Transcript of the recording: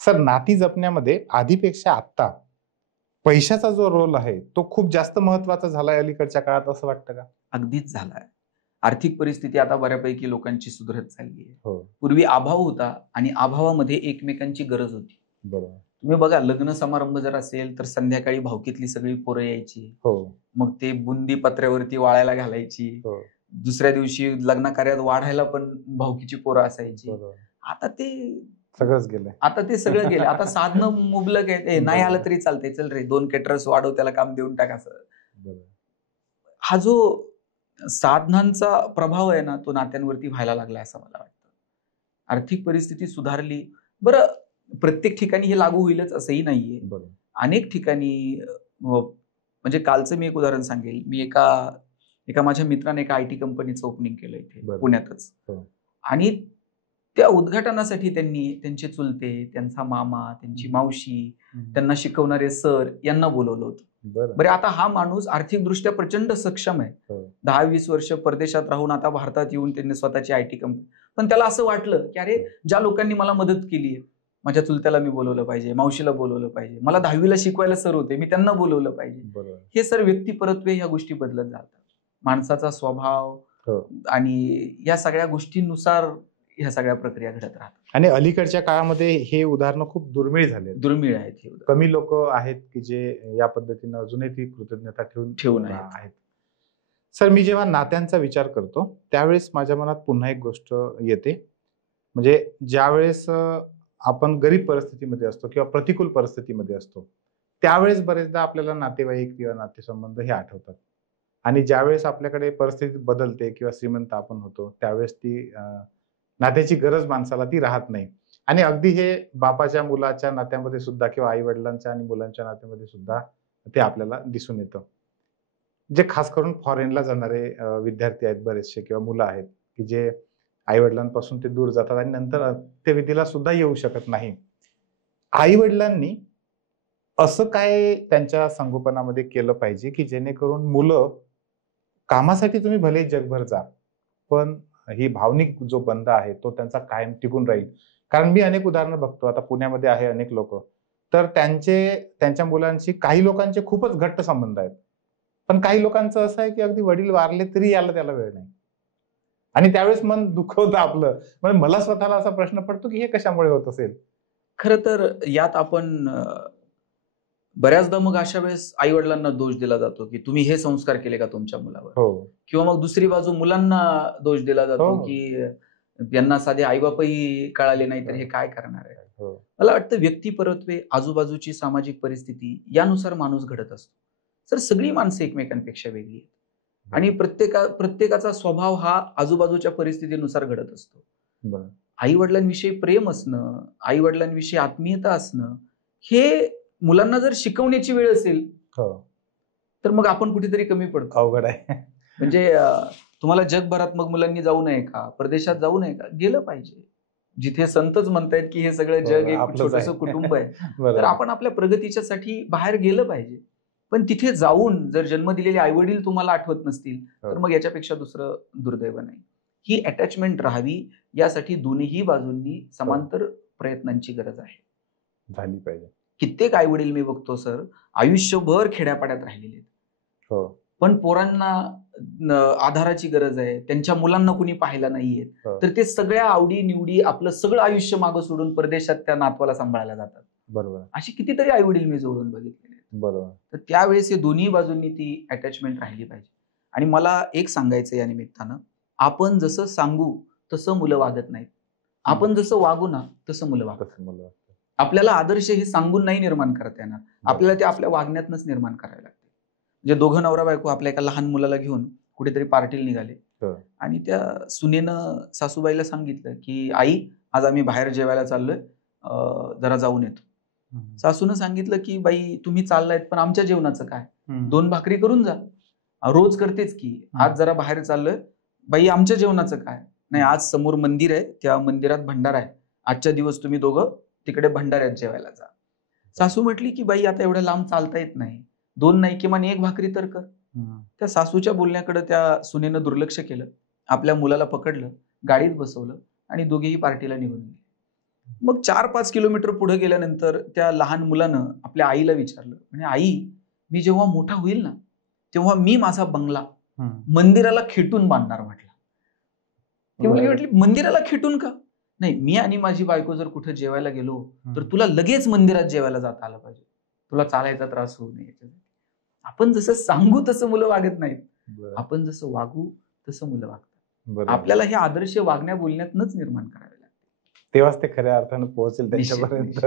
Sir, नाती जपण्यामध्ये आधीपेक्षा आता पैशाचा जो रोल आहे, तो खूप जास्त महत्त्वाचा झालाय अलीकडच्या काळात असं वाटतं का? अगदीच झालाय. आर्थिक परिस्थिती आता बऱ्यापैकी लोकांची सुधरत चालली आहे. हो, पूर्वी अभाव होता आणि अभावामध्ये एकमेकांची गरज होती. बरोबर. तुम्ही बघा लग्न समारंभ जर असेल तर संध्याकाळी भावकीतली सगळी पोरं यायची. हो, मग ते बुंदी पत्र्यावरती वाळायला घालायची. हो, दुसऱ्या दिवशी लग्न कार्यात वाढायला पण भावकीची पोरं असायची. बरोबर. आता ते सगळंच गेलंय. आता ते सगळं गेलं. आता साधनं मुबलक आहेत. नाही आलं बरोबर, तरी चालतंय. चल रे 2 केटरर्स वाढव, त्याला काम देऊन टाक असं. बरोबर. हा जो साधनांचा प्रभाव आहे ना, तो नात्यांवरती व्हायला लागलाय असं मला वाटतं. आर्थिक परिस्थिती सुधारली. बरं, प्रत्येक ठिकाणी हे लागू होईलच असंही नाहीये. बरोबर. अनेक ठिकाणी म्हणजे कालचं मी एक उदाहरण सांगेल. मी एका एका माझ्या मित्राने एका आयटी कंपनीचं ओपनिंग केलं इथे बरं. पुण्यातच. हो. आणि त्या उद्घाटनासाठी त्यांनी त्यांचे चुलते, त्यांचा मामा, त्यांची मावशी, त्यांना शिकवणारे सर यांना बोलवलं होतं. बरं. बरे, आता हा माणूस आर्थिकदृष्ट्या प्रचंड सक्षम आहे. हो. 10-20 वर्ष परदेशात राहून आता भारतात येऊन त्यांनी स्वतःची आयटी कंपनी. पण त्याला असं वाटलं की अरे, ज्या लोकांनी मला मदत केली आहे, माझ्या चुलत्याला मी बोलवलं पाहिजे, मावशीला बोलवलं पाहिजे, मला 10वी ला शिकवायला सर होते, मी त्यांना बोलवलं पाहिजे. बरोबर. हे सर व्यक्तिपरत्वे ह्या गोष्टी बदलत जातात. माणसाचा स्वभाव हो. आणि या सगळ्या गोष्टींनुसार ह्या सगळ्या प्रक्रिया घडत राहतात. आणि अलीकडच्या काळामध्ये हे उदाहरणं खूप दुर्मिळ झाले. दुर्मिळ आहेत हे उदाहरणं. कमी लोक आहेत की जे या पद्धतीनं अजूनही ती कृतज्ञता ठेवून आहेत. सर, मी जेव्हा नात्यांचा विचार करतो त्यावेळेस माझ्या मनात पुन्हा एक गोष्ट येते. म्हणजे ज्यावेळेस आपण गरीब परिस्थितीमध्ये असतो किंवा प्रतिकूल परिस्थितीमध्ये असतो, त्यावेळेस बरेचदा आपल्याला नातेवाईक किंवा नातेसंबंध हे आठवतात. आणि ज्यावेळेस आपल्याकडे परिस्थिती बदलते किंवा श्रीमंत आपण होतो, त्यावेळेस ती नात्याची गरज माणसाला ती राहत नाही. आणि अगदी हे बापाच्या मुलाच्या नात्यामध्ये सुद्धा किंवा आई वडिलांच्या आणि मुलांच्या नात्यामध्ये सुद्धा ते आपल्याला दिसून येतं. जे खास करून फॉरेनला जाणारे विद्यार्थी आहेत बरेचसे किंवा मुलं आहेत की जे आई वडिलांपासून ते दूर जातात आणि नंतर अंत्यविधीला सुद्धा येऊ शकत नाही. आई वडिलांनी असं काय त्यांच्या संगोपनामध्ये केलं पाहिजे की जेणेकरून मुलं, कामासाठी तुम्ही भले जगभर जा, पण ही भावनिक जो बंध आहे तो त्यांचा कायम टिकून राहील. कारण मी अनेक उदाहरणं बघतो, आता पुण्यामध्ये आहे अनेक लोक, तर त्यांच्या मुलांशी काही लोकांचे खूपच घट्ट संबंध आहेत. पण काही लोकांचं असं आहे की अगदी वडील वारले तरी याला त्याला वेळ नाही. आणि त्यावेळेस मन दुखवतं आपलं. म्हणजे मला स्वतःला असा प्रश्न पडतो की हे कशामुळे होत असेल? खरं तर यात आपण बऱ्याचदा मग अशा वेळेस आई वडिलांना दोष दिला जातो की तुम्ही हे संस्कार केले का तुमच्या मुलावर. हो. किंवा मग दुसरी बाजू मुलांना दोष दिला जातो हो. की यांना साधे आईबापही कळाले नाही तर हे काय करणार आहे. हो. मला वाटतं व्यक्तिपरत्वे, आजूबाजूची सामाजिक परिस्थिती यानुसार माणूस घडत असतो. तर सगळी माणसं एकमेकांपेक्षा वेगळी आहेत आणि प्रत्येकाचा स्वभाव हा आजूबाजूच्या परिस्थितीनुसार घडत असतो. बरं. आई वडिलांविषयी प्रेम असणं, आई वडिलांविषयी आत्मीयता असणं, हे मुलांना जर शिकवण्याची वेळ असेल हो. तर मग आपण कुठेतरी कमी पडतो. अवघड आहे. म्हणजे तुम्हाला जगभरात मग मुलांनी जाऊ नये का, परदेशात जाऊ नये का? गेलं पाहिजे. जिथे संतच म्हणतायत की हे सगळं जग एक छोटंसं कुटुंब आहे, तर आपण आपल्या प्रगतीच्यासाठी बाहेर गेलं पाहिजे. पण तिथे जाऊन जर जन्म दिलेले आई वडील तुम्हाला आठवत नसतील तर मग याच्यापेक्षा दुसरं दुर्दैव नाही. ही अटॅचमेंट राहावी यासाठी दोन्ही बाजूंनी समांतर प्रयत्नांची गरज आहे. झाली पाहिजे. कित्येक आई वडील मी बघतो सर, आयुष्यभर खेड्यापाड्यात राहिलेले आहेत. हो. पण पोरांना आधाराची गरज आहे, त्यांच्या मुलांना कुणी पाहायला नाहीये, तर ते सगळ्या आवडी निवडी आपलं सगळं आयुष्य मागं सोडून परदेशात त्या नातवाला सांभाळायला जातात. बरोबर. अशी कितीतरी आई वडील मी जोडून बघितलेले. बरोबर. तर त्यावेळेस हे दोन्ही बाजूंनी ती अटॅचमेंट राहिली पाहिजे. आणि मला एक सांगायचं या निमित्तानं, आपण जसं सांगू तसं मुलं वागत नाहीत. आपण जसं वागू ना तसं मुलं वागतात. आपल्याला आदर्श हे सांगून नाही निर्माण करता येणार, आपल्याला ते आपल्या वागण्यातनच निर्माण करायला लागते. म्हणजे दोघं नवरा बायको आपल्या एका लहान मुलाला घेऊन कुठेतरी पार्टीला निघाले आणि त्या सुनेनं सासूबाईला सांगितलं की आई, आज आम्ही बाहेर जेवायला चाललोय, जरा जाऊन येतो. सासूनं सांगितलं की बाई तुम्ही चाललायत पण आमच्या जेवणाचं काय, 2 भाकरी करून जा. रोज करतेच की, आज जरा बाहेर चाललोय, बाई आमच्या जेवणाचं काय. नाही, आज समोर मंदिर आहे, त्या मंदिरात भंडारा आहे, आजच्या दिवस तुम्ही दोघं तिकडे भंडाऱ्यात जेवायला जा. सासू म्हटली की बाई आता एवढ्या लांब चालता येत नाही, 2 नाही किमान 1 भाकरी तर कर. त्या सासूच्या बोलण्याकडे त्या सुनेनं दुर्लक्ष केलं, आपल्या मुलाला पकडलं, गाडीत बसवलं आणि दोघेही पार्टीला निघून गेले. मग 4-5 किलोमीटर पुढे गेल्यानंतर त्या लहान मुलानं आपल्या आईला विचारलं, म्हणजे आई, मी जेव्हा मोठा होईल ना, तेव्हा मी माझा बंगला मंदिराला खेटून बांधणार म्हटलं. ती मुलगी म्हटली, मंदिराला खेटून का? नाही, मी आणि माझी बायको जर कुठे जेवायला गेलो तर तुला लगेच मंदिरात जेवायला जाता आलं पाहिजे, तुला चालायचा त्रास होऊ नये. आपण जसं सांगू तसं मुलं वागत नाहीत, आपण जसं वागू तसं मुलं वागतात. आपल्याला हे आदर्श वागण्या बोलण्यातनच निर्माण करावे लागते, तेव्हाच ते खऱ्या अर्थानं पोहोचेल त्यांच्यापर्यंत.